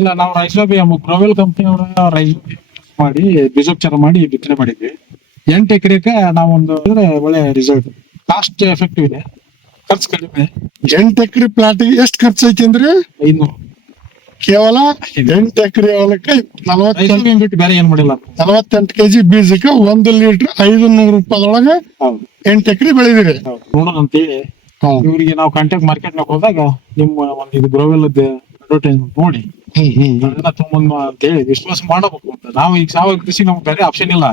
ಇಲ್ಲ, ನಾವು rhizobium Growel company ಅವರ ಮಾಡಿ ಬೀಜೋಪಚಾರ ಮಾಡಿ ಬಿತ್ತನೆ ಮಾಡಿದ್ವಿ. 8 ಎಕರೆಗೆ ನಾವೊಂದು ಒಳ್ಳೆ ರಿಸಲ್ಟ್, ಕಾಸ್ಟ್ ಎಫೆಕ್ಟಿವ್ ಇದೆ, ಖರ್ಚು ಕಡಿಮೆ. 8 ಎಕರೆ ಪ್ಲಾಟ್ ಎಷ್ಟು ಖರ್ಚು ಐತಿ ಅಂದ್ರೆ 500. ಕೇವಲ 8 ಎಕರೆ ಹೊಲಕ್ಕೆ 48 ರೈಸೋಬಿಯಂ ಬಿಟ್ಟು ಬೇರೆ ಏನ್ ಮಾಡಿಲ್ಲ. 48 ಕೆಜಿ ಬೀಜಕ್ಕೆ 1 ಲೀಟರ್ 500 ರೂಪಾಯಿದೊಳಗೆ ಹೌದು 8 ಎಕರೆ ಬೆಳೆದಿರಿ. ನೋಡೋಣ ಅಂತೇಳಿ ಇವರಿಗೆ ನಾವು ಕಾಂಟ್ಯಾಕ್ಟ್ ಮಾರ್ಕೆಟ್ ನಾಗ ಹೋದಾಗ ನಿಮ್ಮ ಒಂದು ಇದು ಗ್ರೋವೆಲ್ ಅಡ್ವರ್ಟೈಸ್ಮೆಂಟ್ ನೋಡಿ ಅದನ್ನ ತುಂಬಾ ಅಂತ ಹೇಳಿ ವಿಶ್ವಾಸ ಮಾಡಬೇಕು ಅಂತ. ನಾವು ಈಗ ಸಾವಯವ ಕೃಷಿ ನಮ್ಗೆ ಬೇರೆ ಆಪ್ಷನ್ ಇಲ್ಲ.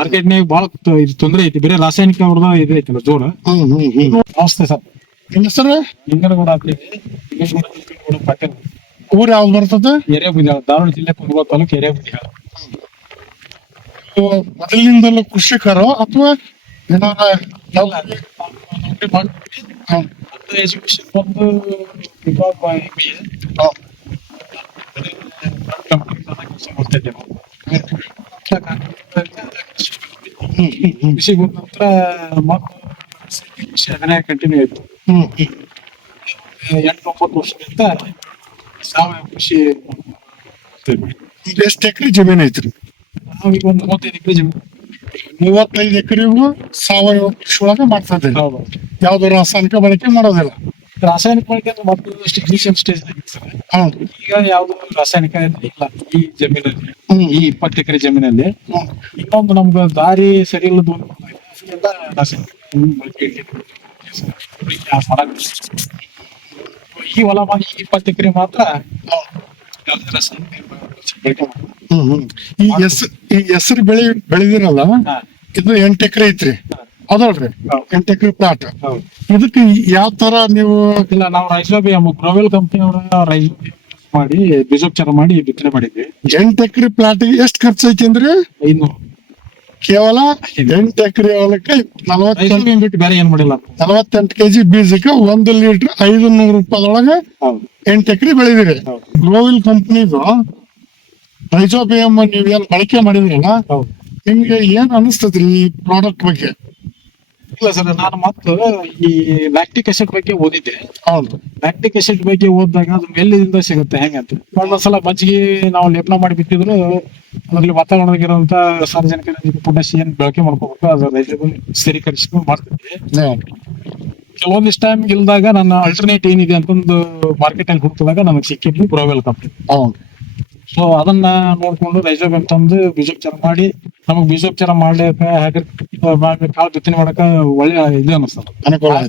ಮಾರ್ಕೆಟ್ನಾಗ ಬಹಳ ಇದು ತೊಂದರೆ ಐತಿ, ಬೇರೆ ರಾಸಾಯನಿಕ ಅವ್ರದ ಇದು ಐತಲ್ಲ ಜೋರ. ನಮಸ್ತೆ ಸರ್, ನಿಮ್ಮ ಹೆಸರು? ಲಿಂಗನಗೌಡ ಅಂತೇಳಿ, ಪಾಟೀಲ್. ಊರ್ ಯಾವ್ದು ಬರ್ತದೆ? ಎರೆಬುದಿಯಾಳ, ಧಾರವಾಡ ಜಿಲ್ಲೆ ಕುಂದಗೋಳ ತಾಲೂಕು ಎರೆಬುದಿಯಾಳ. ಮೊದಲಿನಿಂದಲೂ ಕೃಷಿಕರು ಅಥವಾ ಎಜುಕೇಶನ್ ಒಂದು ಕೃಷಿ ಬಂದ ನಂತರ ಅದನ್ನೇ ಕಂಟಿನ್ಯೂ ಆಯ್ತು. 8-9 ವರ್ಷದಿಂದ ಸಾವಯವ ಕೃಷಿ. ಎಷ್ಟು ಎಕರೆ ಜಮೀನ್ ಐತ್ರಿ? ನಾವೀಗ ಒಂದು 35 ಎಕರೆ ಜಮೀನು. 35 ಎಕರೆಗೂ ಸಾವಯವ ಕೃಷಿ ಒಳಗೆ ಮಾಡ್ತಾ ಇದ್ದೇವೆ. ಯಾವ್ದು ರಾಸಾಯನಿಕ ಬಳಕೆ ಮಾಡೋದಿಲ್ಲ. ರಾಸಾಯನಿಕ ಬಳಕೆ ಮೊದಲು ಇನಿಷಿಯಲ್ ಸ್ಟೇಜ್ ಈಗ ಯಾವ್ದು ರಾಸಾಯನಿಕ ಇಲ್ಲ ಈ ಜಮೀನಲ್ಲಿ. ಈ 20 ಎಕರೆ ಜಮೀನಲ್ಲಿ ಇನ್ನೊಂದು ನಮ್ಗೆ ದಾರಿ ಸರಿ ಇಲ್ಲದ ರಾಸಾಯನಿಕ ಬಳಕೆ. ಈ ಹೊಲ ಮಾಡಿ 20 ಎಕರೆ ಮಾತ್ರ ರಾಸಾಯನಿಕ ಬಳಕೆ. ಈ ಹೆಸರು ಬೆಳೆದಿರಲ್ಲ, ಇದು 8 ಎಕರೆ ಐತ್ರಿ ಅದಲ್ರಿ? 8 ಎಕರೆ ಪ್ಲಾಟ್. ಇದಕ್ಕೆ ಯಾವ ತರ ನೀವು? ಇಲ್ಲ, ನಾವು ರೈಸೋಬಿಯಂ ಗ್ರೋವೆಲ್ ಕಂಪನಿ ಅವರ ಮಾಡಿ ಬೀಜೋಪಚಾರ ಮಾಡಿ ಬಿತ್ತನೆ ಮಾಡಿದ್ವಿ. 8 ಎಕರೆ ಪ್ಲಾಟ್ ಎಷ್ಟು ಖರ್ಚು ಐತಿ ಅಂದ್ರೆ 500. ಕೇವಲ 8 ಎಕರೆ ಹೊಲಕ್ಕೆ 48 ಬಿಟ್ಟು ಬೇರೆ ಏನ್ ಮಾಡಿಲ್ಲ. 48 ಕೆಜಿ ಬೀಜಕ್ಕೆ 1 ಲೀಟರ್ 500 ರೂಪಾಯಿದೊಳಗೆ 8 ಎಕರೆ ಬೆಳೆದಿರಿ. ಗ್ರೋವೆಲ್ ಕಂಪನಿದು ರೈಸೋಬಿಯಂ ನೀವೇನ್ ಬಳಕೆ ಮಾಡಿದ್ರಲ್ಲ, ನಿಮ್ಗೆ ಏನ್ ಅನಿಸ್ತದ್ರಿ ಈ ಪ್ರಾಡಕ್ಟ್ ಬಗ್ಗೆ? ಇಲ್ಲ ಸರ್, ನಾನು ಮತ್ತು ಈ ಲ್ಯಾಕ್ಟಿಕ್ ಆಸಿಡ್ ಬಗ್ಗೆ ಓದಿದ್ದೆ. ಹೌದು, ಲ್ಯಾಕ್ಟಿಕ್ ಆಸಿಡ್ ಬಗ್ಗೆ ಓದಿದಾಗ ಅದು ಎಲ್ಲಿಂದ ಸಿಗುತ್ತೆ ಹೆಂಗಂತ ಒಂದೊಂದ್ಸಲ ಮಜ್ಜಿಗೆ ನಾವು ಲೇಪನ ಮಾಡಿ ಬಿಟ್ಟಿದ್ರು ಅದ್ರಲ್ಲಿ ವಾತಾವರಣದಾಗಿರುವಂತ ಸಾರ್ವಜನಿಕ ಪೊಟ್ಯಾಸಿಯಂ ಬಳಕೆ ಮಾಡ್ಕೋಬೇಕು. ಅದು ರೈತರು ಸ್ಥಿರೀಕರಿಸಿಕೊಂಡು ಮಾಡ್ತಿದ್ವಿ. ಕೆಲವೊಂದಿಷ್ಟು ಟೈಮ್ ಇಲ್ದಾಗ ನನ್ನ ಅಲ್ಟರ್ನೇಟ್ ಏನಿದೆ ಅಂತಂದು ಮಾರ್ಕೆಟ್ ಅಲ್ಲಿ ಹುಡುಕಿದಾಗ ನಮಗೆ ಸಿಕ್ಕಿದ್ದು ಗ್ರೋವೆಲ್ ಕಂಪನಿ. ಸೊ ಅದನ್ನ ನೋಡ್ಕೊಂಡು ರೈಸೋಬಿಯಂ ತಂದು ಬೀಜೋಪಚಾರ ಮಾಡಿ ನಮಗ್ ಬೀಜೋಪಚಾರ ಮಾಡ್ಲಿಕ್ಕೆ ಕಾಳು ಬಿತ್ತನೆ ಮಾಡಕ ಒಳ್ಳೆ ಇದು ಅನಿಸ್ತದೆ,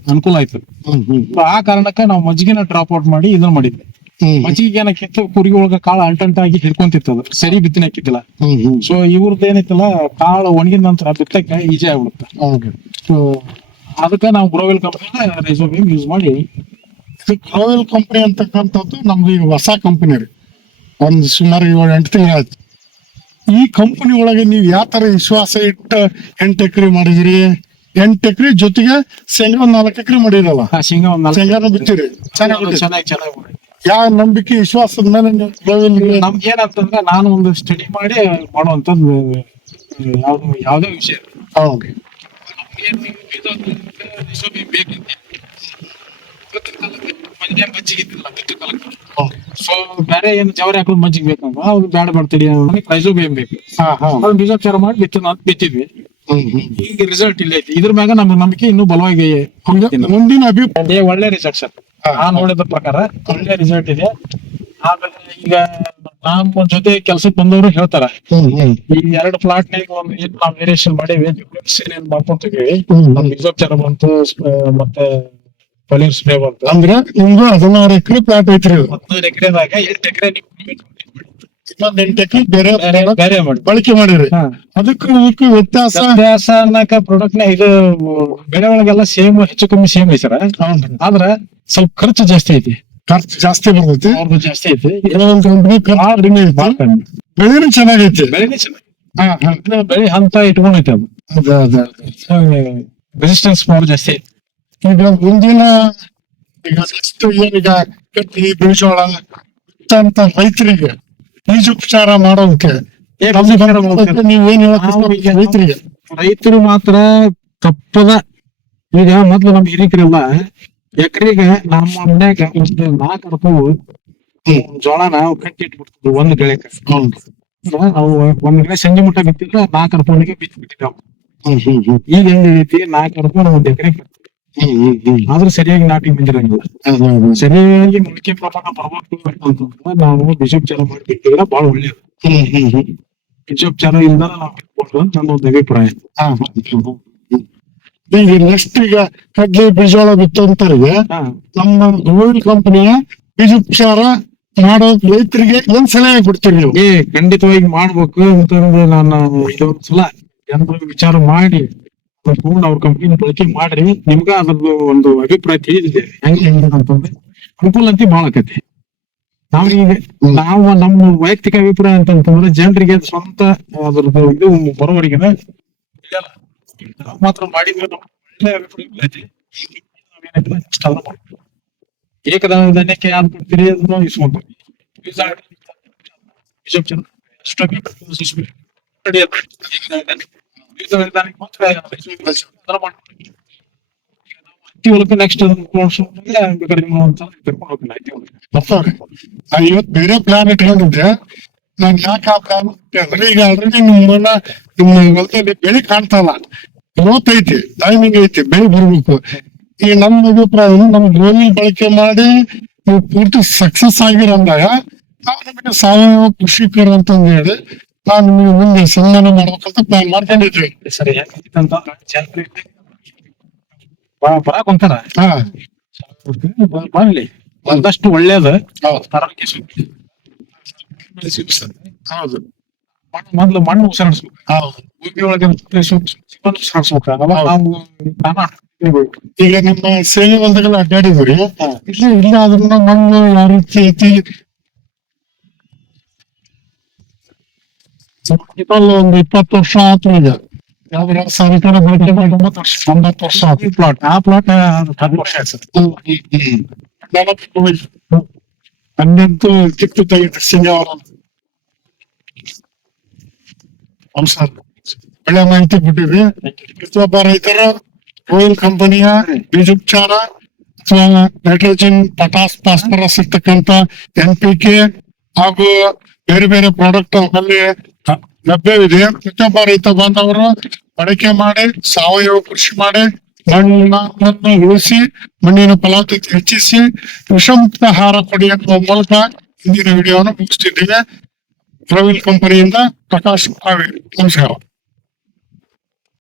ಅನುಕೂಲ ಆಯ್ತು. ಆ ಕಾರಣಕ್ಕೆ ನಾವು ಮಜ್ಜಿಗೆನ ಡ್ರಾಪ್ ಔಟ್ ಮಾಡಿ ಇದನ್ನ ಮಾಡಿದ್ವಿ. ಮಜ್ಜಿಗೆ ಏನಕ್ಕಿತ್ತು, ಕುರಿಗೆ ಒಳಗ ಕಾಳು ಅಂಟಾಗಿ ಹಿಡ್ಕೊಂತಿತ್ತು, ಅದು ಸರಿ ಬಿತ್ತನೆ ಹಾಕಿದ್ದಿಲ್ಲ. ಸೊ ಇವ್ರದ್ದು ಏನೈತಲ್ಲ, ಕಾಳು ಒಣಗಿದ ನಂತರ ಬಿತ್ತಕ್ಕೆ ಈಜಿ ಆಗ್ಬಿಡುತ್ತೆ. ಸೊ ಅದಕ್ಕೆ ನಾವು ಗ್ರೋವೆಲ್ ಕಂಪನಿ ರೈಸೋಬಿಯಂ ಯೂಸ್ ಮಾಡಿ. ಗ್ರೋವೆಲ್ ಕಂಪನಿ ಅಂತಕ್ಕಂಥದ್ದು ನಮ್ದು ಈಗ ಹೊಸ ಕಂಪನಿ ರೀ, ಒಂದು ಸುಮಾರು 7-8 ತಿಂಗಳು ಆಯ್ತು. ಈ ಕಂಪನಿ ಒಳಗೆ ನೀವು ಯಾವ ತರ ವಿಶ್ವಾಸ ಇಟ್ಟು 8 ಎಕರೆ ಮಾಡಿದಿರಿ? 8 ಎಕರೆ ಜೊತೆಗೆ ಶೇಂಗಾ 4 ಎಕರೆ ಮಾಡಿರಲ್ಲ, ಶೇಂಗಾನ ಬಿತ್ತಿರಿ, ಚೆನ್ನಾಗಿ ಯಾವ ನಂಬಿಕೆ ವಿಶ್ವಾಸದ ಮೇಲೆ ನಮ್ಗೆ ಏನಂತಂದ್ರೆ, ನಾನು ಒಂದು ಸ್ಟಡಿ ಮಾಡಿ ಮಾಡುವಂತದ್ದು ಯಾವ್ದೇ ವಿಷಯ ಸೊ ಬೇರೆ ಏನು ಜವರಿ ಹಾಕೋದು ಮಜ್ಜಿಗೆ ಬೇಕಂದ್ರೆ ಅವ್ರು ಬೇಡ ಬರ್ತಡಿ, ರೈಸೋಬಿಯಂ ಬೇಕು. ಬೀಜೋಪಚಾರ ಮಾಡಿ ಬಿತ್ತಿದ್ವಿ. ಈಗ ರಿಸಲ್ಟ್ ಇಲ್ಲ ಐತಿ. ಇದ್ರ ಮ್ಯಾಗ ನಮ್ಗೆ ನಂಬಿಕೆ ಇನ್ನೂ ಬಲವಾಗಿ ಮುಂದಿನ ಅಭಿಪ್ರಾಯ ಒಳ್ಳೆ ರಿಸಲ್ಟ್ ಸರ್. ನಾನ್ ನೋಡಿದ ಪ್ರಕಾರ ಒಳ್ಳೆ ರಿಸಲ್ಟ್ ಇದೆ. ಆಮೇಲೆ ಈಗ ನಮ್ಮ ಜೊತೆ ಕೆಲ್ಸಕ್ಕೆ ಬಂದವರು ಹೇಳ್ತಾರ, ಈ 2 ಪ್ಲಾಟ್ ನಾಗ ಒಂದು ಏನ್ ನಾವು ವೇರಿಯೇಷನ್ ಮಾಡೇವಿ, ಮಾಡ್ಕೊಂತೀವಿ. ಬೀಜೋಪಚಾರ ಬಂತು, ಮತ್ತೆ ಪೊಲೀಸ್ ಸ್ಪ್ರೇ ಬಂತು. ಅಂದ್ರೆ ನಿಮ್ದು 16 ಎಕರೆ ಪ್ಲಾಟ್ ಐತ್ರಿ. 16 ಎಕರೆದಾಗ 8 ಎಕರೆ ಇನ್ನೊಂದ್ 8 ಎಕರೆ ಬೇರೆ ಮಾಡಿ ಬಳಕೆ ಮಾಡಿರಿ. ಅದಕ್ಕೂ ವ್ಯತ್ಯಾಸ ಅನ್ನಕ ಪ್ರಾಡಕ್ಟ್ ನ ಇದು ಬೆಳೆ ಒಳಗೆಲ್ಲ ಸೇಮ್, ಹೆಚ್ಚು ಕಮ್ಮಿ ಸೇಮ್ ಐತರ. ಆದ್ರ ಸ್ವಲ್ಪ ಖರ್ಚು ಜಾಸ್ತಿ ಐತಿ. ಖರ್ಚು ಜಾಸ್ತಿ ಬರ್ತೈತಿ, ಅವ್ರದ್ದು ಜಾಸ್ತಿ ಐತಿ. ಬೆಳೆನೂ ಚೆನ್ನಾಗೈತಿ. ಬೆಳೆ ಹಂತ ಇಟ್ಕೊಂಡೈತಿ, ಅದು ರೆಸಿಸ್ಟೆನ್ಸ್ ಪವರ್ ಜಾಸ್ತಿ ಐತಿ. ಈಗ ಮುಂದಿನ ಏನೀಗ ಕಟ್ಟಿ ಬೀಜೋಳ ಅಂತ ರೈತರಿಗೆ ಬೀಜೋಪಚಾರ ಮಾಡೋಕೆ ನೀವೇನ್ ರೈತರಿಗೆ? ರೈತರು ಮಾತ್ರ ತಪ್ಪದ. ಈಗ ಮೊದ್ಲು ನಮ್ ಹಿರಿಕರೆಲ್ಲ ಎಕರೆಗೆ ನಮ್ಮ ಮನ್ಯಾಗ 4 ಅಡ್ಕೋವು ಜೋಳ ನಾವು ಕಟ್ಟಿ ಇಟ್ಬಿಡ್ತಿದ್ವಿ ಒಂದ್ ಗೆಳೆಕ. ಹ್ಮ್ ನಾವು ಒಂದ್ ಗಿಡ ಸಂಜೆ ಮುಟ್ಟ ಬಿತ್ತಿದ್ರೆ 4 ಅರ್ಪಣಿಗೆ ಬಿತ್ತಿ ಬಿಟ್ಟಿದ್ದಾವ. ಹ್ಮ್ ಹ್ಮ್ ಹ್ಮ್ ಈಗ ಹೆಂಗೈತಿ 4 ಅರ್ಪಣೆ 1 ಎಕರೆ ಆದ್ರೂ ಸರಿಯಾಗಿ ನಾಟಿ ಬಂದಿರಂಗಿಲ್ಲ. ಹೌದು. ಸರಿಯಾಗಿ ಮೊಳಕೆ ಪ್ರಮಾಣ ಬರ್ಬೇಕು ಅಂತಂದ್ರೆ ನಾವು ಬೀಜೋಪಚಾರ ಮಾಡಿ ಬಿತ್ತಿದ್ರೆ ಬಹಳ ಒಳ್ಳೇದು. ಹ್ಮ್ ಹ್ಮ್ ಹ್ಮ್ ಬೀಜೋಪಚಾರ ಇಲ್ದ ನಾವು ಬಿತ್ಬೋದು ಅಂತ ನನ್ನ ಒಂದು ಅಭಿಪ್ರಾಯ. ಹಾ, ಈಗ ನೆಕ್ಸ್ಟ್ ಈಗ ಕಡ್ಲಿ ಬೀಜೋಳ ಬಿತ್ತುವಂತವ್ರಿಗೆ ಹಾ. ನಮ್ಮ ಗೋವಿಲ್ ಕಂಪನಿಯ ಬೀಜೋಪಚಾರ ಮಾಡೋ ರೈತರಿಗೆ ಏನ್ ಸಲಹೆ ಕೊಡ್ತೀರಿ ನೀವು? ಖಂಡಿತವಾಗಿ ಮಾಡ್ಬೇಕು ಅಂತಂದ್ರೆ ನಾನು ಇದೊಂದ್ಸಲ ಜನರ ವಿಚಾರ ಮಾಡಿ ತಗೊಂಡು ಅವ್ರ ಕಂಪ್ನಿ ಬಳಕೆ ಮಾಡ್ರಿ, ನಿಮ್ಗ ಅದ್ರದ್ದು ಒಂದು ಅಭಿಪ್ರಾಯ ತಿಳಿದಿದೆ ಹೆಂಗೆ ಅಂತಂದ್ರೆ ಅನುಕೂಲ ಅಂತ ಬಾಳ ಆಕತಿ. ನಾವು ನಮ್ಮ ವೈಯಕ್ತಿಕ ಅಭಿಪ್ರಾಯ ಅಂತಂತಂದ್ರೆ ಜನರಿಗೆ ಸ್ವಂತ ಅದ್ರದ್ದು ಇದು ಬರೋವರೆಗೆ ಮಾತ್ರ ಮಾಡಿದ್ರೆ ಒಳ್ಳೆ ಅಭಿಪ್ರಾಯ ಐತಿ. ನಾವೇನೈತೆ ಇಷ್ಟ ಅದ ಮಾಡ್ತೀವಿ. ಏಕದನಕ್ಕೆ ಯಾವ್ದು ಕೊಡ್ತೀರಿ ಅದನ್ನ ಇಸ್ಕೊಂತೀವಿ. ನೆಕ್ಸ್ಟ್ ಇವತ್ತು ಬೇರೆ ಪ್ಲಾನ್ ಇಟ್ಕೊಂಡಿದ್ದೆ. ನಾನ್ ಯಾಕೆ ಆ ಪ್ಲಾನ್ ಅಂದ್ರೆ ಈಗ ಆಲ್ರೆಡಿ ನಿಮ್ಮ ಹೊಲದಲ್ಲಿ ಬೆಳೆ ಕಾಣ್ತಲ್ಲ, ಗ್ರೋತ್ ಐತಿ, ಟೈಮಿಂಗ್ ಐತಿ, ಬೆಳೆ ಬರ್ಬೇಕು. ಈಗ ನಮ್ಮ ಅಭಿಪ್ರಾಯ ನಮ್ ಗೋವಿಲ್ ಬಳಕೆ ಮಾಡಿ ನೀವು ಪೂರ್ತಿ ಸಕ್ಸಸ್ ಆಗಿರಂದಾಗ ನಾವು ನಿಮಗೆ ಸಾವಯವ ಕೃಷಿಕರು ಅಂತಂದು ಹೇಳಿ ನಾವು ನಿಮಗೆ ಮುಂದೆ ಸನ್ಮಾನ ಮಾಡ್ಬೇಕಂತ ಪ್ಲಾನ್ ಮಾಡ್ಕೊಂಡಿದ್ವಿ. ಸರಿ ಹೆಂಗಂತ ಜನರಿಗೆ ಬರಾಕ್ ಒಂಥರ ಹಾ ಬರ್ಲಿ ಒಂದಷ್ಟು ಒಳ್ಳೇದು. ಹೌದು ಆರೋಗ್ಯ ಹೌದು ಮೊದ್ಲು ಮಣ್ಣು ಉಸಿರಾಡ್ಸ್ಬೇಕು, ಹೌದು. ಭೂಮಿ ಒಳಗೆ ಉಸಿರಾಡ್ಸ್ಬೇಕು. ಈಗ ನಿಮ್ಮ ಸೇವೆ ಹೊಲದಾಗೆಲ್ಲ ಅಡ್ಡಾಡಿದ್ರಿ, ಇಲ್ಲಿ ಅದನ್ನ ಮಣ್ಣು ಯಾವ ರೀತಿ ಐತಿ ಒಂದು 20 ವರ್ಷ ಆತು. ಈಗ ಯಾವ್ದ್ರ ಸರ್ಕಾರ ಬಳಕೆ ಮಾಡಿ 90 ವರ್ಷ ಆತು. ಆ ಪ್ಲಾಟ್ 10 ವರ್ಷ ಆಯ್ತು. ಹನ್ನೊಂದು ಕಿತ್ತು ತೆಗಿತ ಸಿಂಗಾವರ. ನಮಸ್ಕಾರ, ಒಳ್ಳೆ ಮಾಹಿತಿ ಕೊಟ್ಟಿದ್ರಿ. ಪ್ರತಿಯೊಬ್ಬ ರೈತರ ಗೋವಿಲ್ ಕಂಪನಿಯ ಬೀಜೋಪಚಾರ ಅಥವಾ ನೈಟ್ರೋಜನ್, ಪೊಟಾಸ್, ಫಾಸ್ಫರಸ್ ಇರ್ತಕ್ಕಂಥ NPK ಹಾಗೂ ಬೇರೆ ಬೇರೆ ಪ್ರಾಡಕ್ಟ್ ಅಲ್ಲಿ ಲಭ್ಯವಿದೆ. ಪ್ರತಿಯೊಬ್ಬ ರೈತ ಬಾಂಧವರು ಬಳಕೆ ಮಾಡಿ ಸಾವಯವ ಕೃಷಿ ಮಾಡಿ ಮಣ್ಣನ್ನು ಉಳಿಸಿ ಮಣ್ಣಿನ ಫಲವತ್ತತೆ ಹೆಚ್ಚಿಸಿ ವಿಷಮುಕ್ತ ಆಹಾರ ಕೊಡಿ ಅನ್ನುವ ಮೂಲಕ ಇಂದಿನ ವಿಡಿಯೋವನ್ನು ಮುಗಿಸ್ತಿದ್ದೇವೆ. ಗೋವಿಲ್ ಕಂಪನಿಯಿಂದ ಪ್ರಕಾಶ್ ಕಾವೇರಿ. ನಮಸ್ಕಾರ.